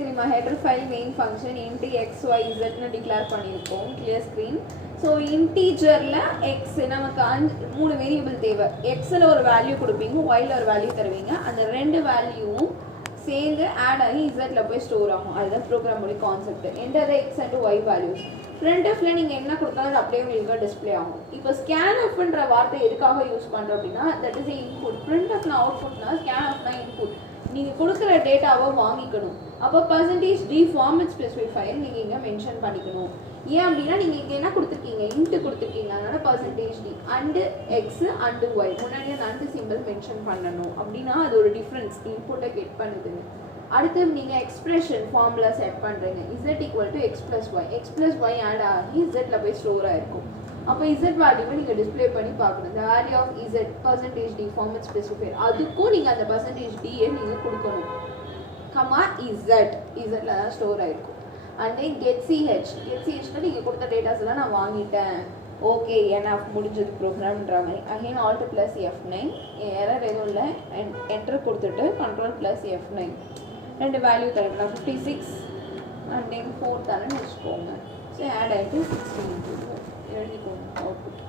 சரிம்மா header file main function int x y z னு declare பண்ணியிருக்கோம் clear screen. ஸோ இன்டீஜரில் எக்ஸ் நமக்கு 3 variable தேவை. எக்ஸில் ஒரு வேல்யூ கொடுப்பீங்க, ஒயில் ஒரு வேல்யூ தருவீங்க. அந்த 2 வேல்யூவும் சேர்ந்து ஆட் ஆகி இசட்டில் போய் ஸ்டோர் ஆகும். அதுதான் ப்ரோக்ராமோட concept. Enter X and Y values. printfல நீங்கள் என்ன கொடுத்தாலும் அது அப்படியே உங்களுக்கு டிஸ்பிளே ஆகும். இப்போ scanfன்ற வார்த்தை எதுக்காக யூஸ் பண்ணுறோம் அப்படின்னா தட் இஸ் இன்புட். printfனா அவுட்புட்னா scanfனா இன்புட். நீங்கள் கொடுக்குற டேட்டாவை வாங்கிக்கணும். அப்போ %d ஃபார்மேட் ஸ்பெசிஃபையர் நீங்கள் இங்கே மென்ஷன் பண்ணிக்கணும். ஏன் அப்படின்னா நீங்கள் இங்கே என்ன கொடுத்துருக்கீங்க, இன்ட்டு கொடுத்துருக்கீங்க. அதனால் %d and x and y முன்னாடி அந்த அண்டு சிம்பிள் மென்ஷன் பண்ணணும். அப்படின்னா அது ஒரு டிஃப்ரென்ஸ் இன்புட்டை கெட் பண்ணுதுன்னு. அடுத்து நீங்கள் எக்ஸ்பிரஷன் ஃபார்முலா செட் பண்ணுறீங்க. z equal to x plus y add ஆகி இசட்டில் போய் ஸ்டோர் ஆகிருக்கும். அப்போ இசட் வேல்யூவை நீங்கள் டிஸ்பிளே பண்ணி பார்க்கணும். இந்த value of z %d format specifier அதுக்கும் நீங்கள் அந்த %d நீங்கள் கொடுக்கணும். கமா இசட்டில் தான் ஸ்டோர் ஆகிருக்கும். அண்ட் தென் getch நீங்கள் கொடுத்த டேட்டாஸ் எல்லாம் நான் வாங்கிட்டேன், ஓகே NF முடிஞ்சது ப்ரோக்ராம்ன்ற மாதிரி. அகைன் alt + F9 எரர் எதுவும் இல்லை. என்டர் கொடுத்துட்டு control + F9 2 வேல்யூ தரலாம். 56 அண்ட் தென் 4 தரேன்னு வச்சுக்கோங்க. ஸோ ஆட் ஆகிட்டு 16 எழுதிக்கோங்க அவுட்புட்.